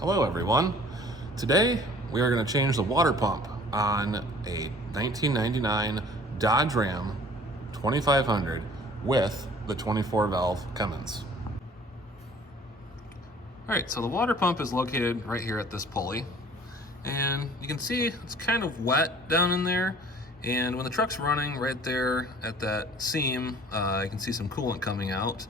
Hello everyone. Today we are going to change the water pump on a 1999 Dodge Ram 2500 with the 24 valve Cummins. Alright, so the water pump is located right here at this pulley, and you can see it's kind of wet down in there, and when the truck's running right there at that seam, you can see some coolant coming out.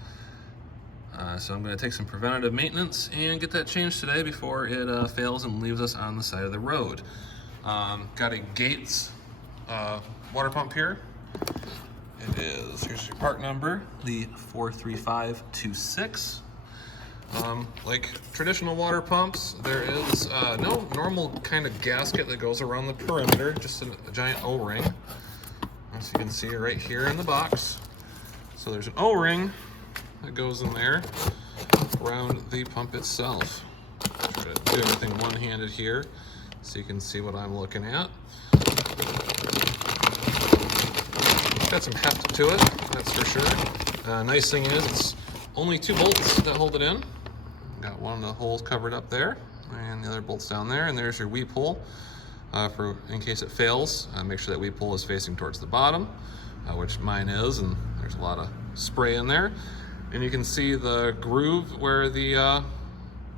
So I'm going to take some preventative maintenance and get that changed today before it fails and leaves us on the side of the road. Got a Gates water pump here. Here's your part number, the 43526. Like traditional water pumps, there is no normal kind of gasket that goes around the perimeter, just a giant O-ring. As you can see right here in the box. So there's an O-ring that goes in there around the pump itself. Try to do everything one-handed here so you can see what I'm looking at. Got some heft to it, that's for sure. Nice thing is it's only 2 bolts that hold it in. Got one of the holes covered up there and the other bolts down there, and there's your weep hole for in case it fails. Make sure that weep hole is facing towards the bottom, which mine is, and there's a lot of spray in there. And you can see the groove where the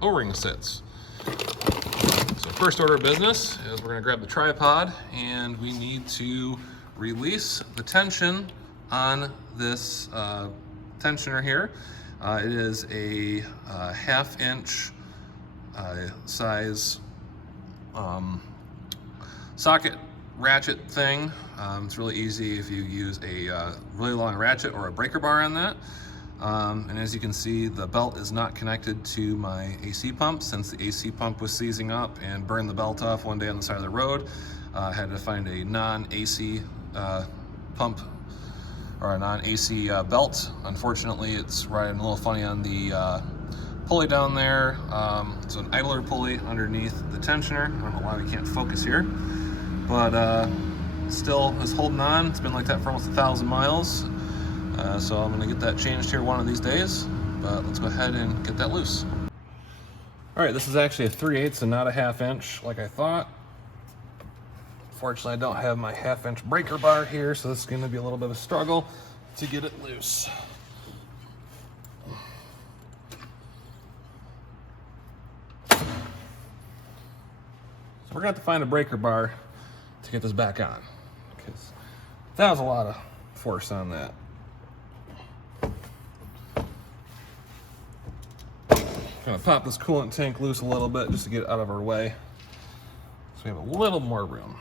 O-ring sits. So first order of business is we're going to grab the tripod, and we need to release the tension on this tensioner here. It is a 1/2 inch size socket ratchet thing. It's really easy if you use a really long ratchet or a breaker bar on that. And as you can see, the belt is not connected to my AC pump since the AC pump was seizing up and burned the belt off one day on the side of the road. I had to find a non-AC pump or a non-AC belt. Unfortunately, it's riding a little funny on the pulley down there. It's an idler pulley underneath the tensioner. I don't know why we can't focus here, but still is holding on. It's been like that for almost 1,000 miles. So I'm going to get that changed here one of these days, but let's go ahead and get that loose. Alright, this is actually a 3/8 and not a 1/2 inch like I thought. Fortunately, I don't have my 1/2 inch breaker bar here, so this is going to be a little bit of a struggle to get it loose. So we're going to have to find a breaker bar to get this back on, because that was a lot of force on that. I'm gonna pop this coolant tank loose a little bit just to get it out of our way, so we have a little more room.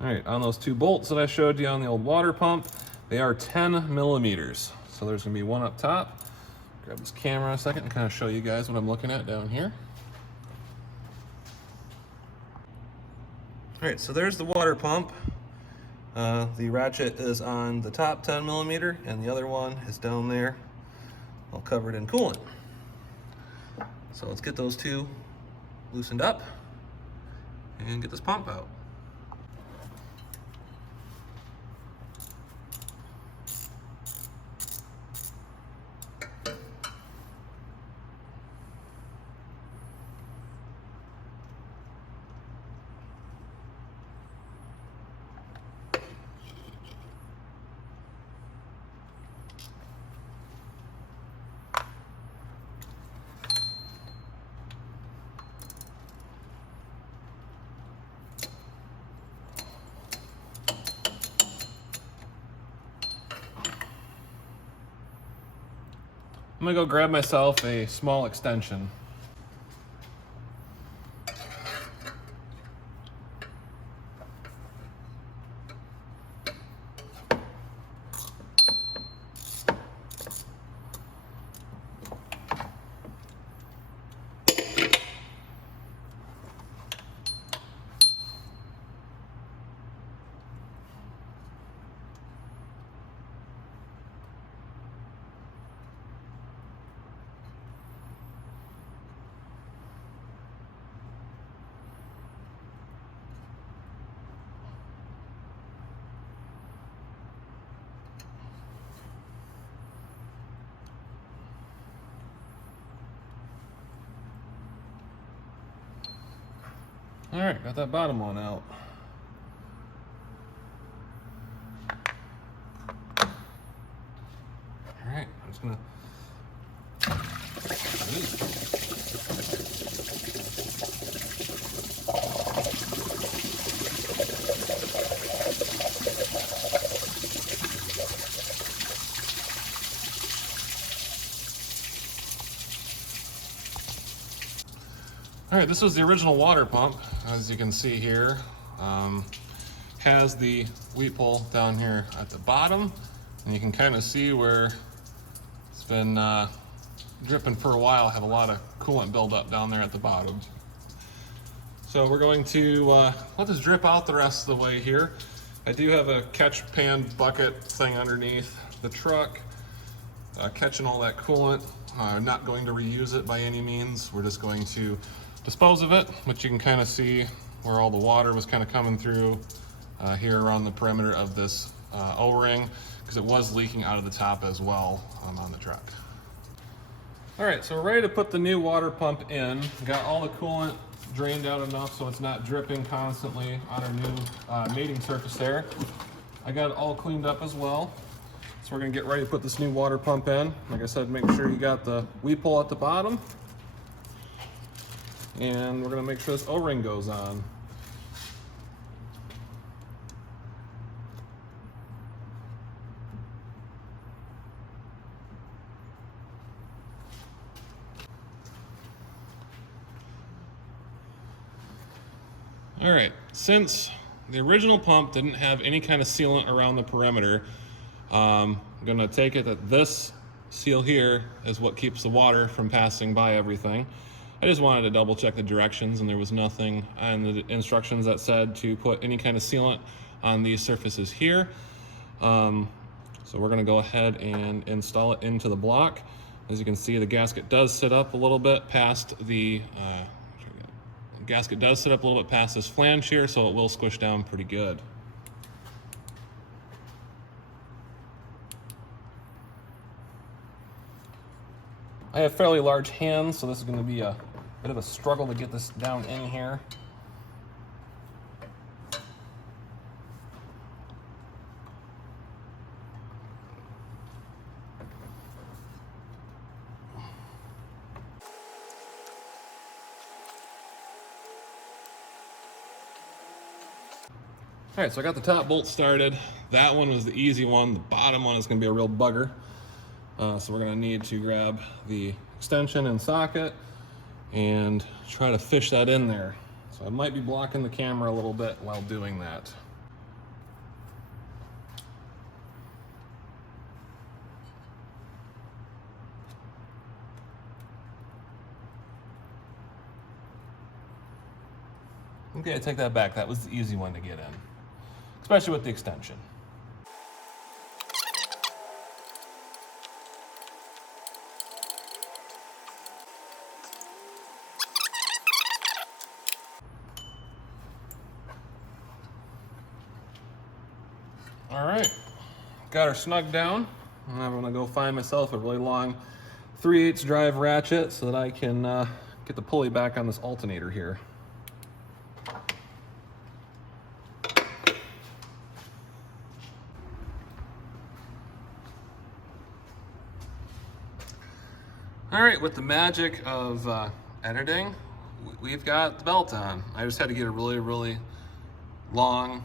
All right, on those 2 bolts that I showed you on the old water pump, they are 10 millimeters. So there's gonna be one up top. Grab this camera a second and kind of show you guys what I'm looking at down here. All right, so there's the water pump. The ratchet is on the top 10 millimeter, and the other one is down there, all covered in coolant. So let's get those 2 loosened up and get this pump out. I'm gonna go grab myself a small extension. All right, got that bottom one out. All right, I'm just gonna. All right, this was the original water pump, as you can see here. Has the wheat pole down here at the bottom, and you can kind of see where it's been dripping for a while. Have a lot of coolant buildup down there at the bottom. So we're going to let this drip out the rest of the way here. I do have a catch pan bucket thing underneath the truck, catching all that coolant. Not going to reuse it by any means. We're just going to dispose of it, but you can kind of see where all the water was kind of coming through here around the perimeter of this O-ring, because it was leaking out of the top as well on the truck. All right, so we're ready to put the new water pump in. Got all the coolant drained out enough so it's not dripping constantly on our new mating surface there. I got it all cleaned up as well. So we're gonna get ready to put this new water pump in. Like I said, make sure you got the wheat pole at the bottom. And we're gonna make sure this O-ring goes on. All right, since the original pump didn't have any kind of sealant around the perimeter, I'm gonna take it that this seal here is what keeps the water from passing by everything. I just wanted to double check the directions, and there was nothing on the instructions that said to put any kind of sealant on these surfaces here. So we're gonna go ahead and install it into the block. As you can see, the gasket does sit up a little bit past the this flange here, so it will squish down pretty good. I have fairly large hands, so this is going to be a bit of a struggle to get this down in here. All right, so I got the top bolt started. That one was the easy one. The bottom one is going to be a real bugger. So we're going to need to grab the extension and socket and try to fish that in there. So I might be blocking the camera a little bit while doing that. Okay, I take that back. That was the easy one to get in, especially with the extension. All right, got her snugged down. And I'm gonna go find myself a really long 3/8 drive ratchet so that I can get the pulley back on this alternator here. All right, with the magic of editing, we've got the belt on. I just had to get a really long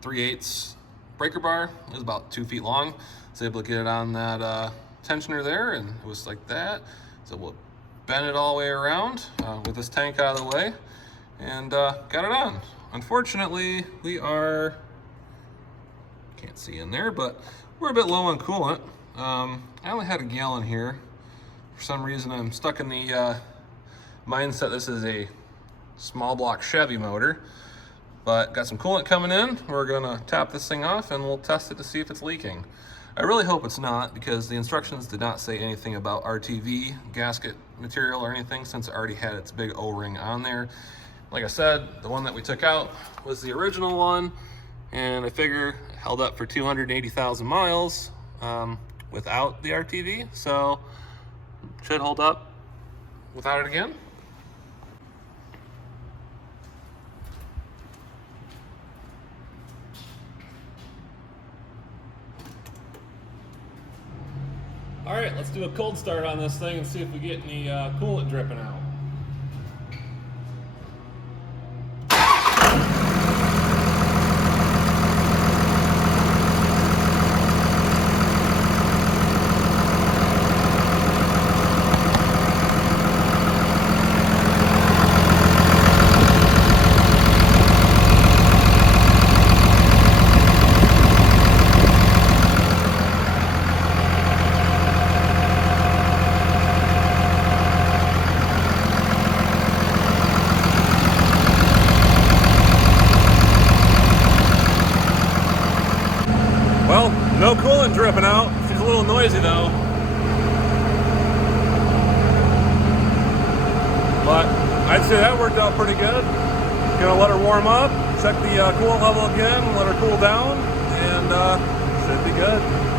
3/8 breaker bar. It was about 2 feet long. I was able to get it on that tensioner there, and it was like that. So we'll bend it all the way around with this tank out of the way, and got it on. Unfortunately, we are, can't see in there, but we're a bit low on coolant. I only had a gallon here. For some reason, I'm stuck in the mindset this is a small block Chevy motor, but got some coolant coming in. We're gonna tap this thing off and we'll test it to see if it's leaking. I really hope it's not, because the instructions did not say anything about RTV gasket material or anything, since it already had its big O-ring on there. Like I said, the one that we took out was the original one, and I figure it held up for 280,000 miles without the RTV, so should hold up without it again. All right, let's do a cold start on this thing and see if we get any coolant dripping out. Well, no coolant dripping out. It's a little noisy though. But I'd say that worked out pretty good. Gonna let her warm up, check the coolant level again, let her cool down, and should be good.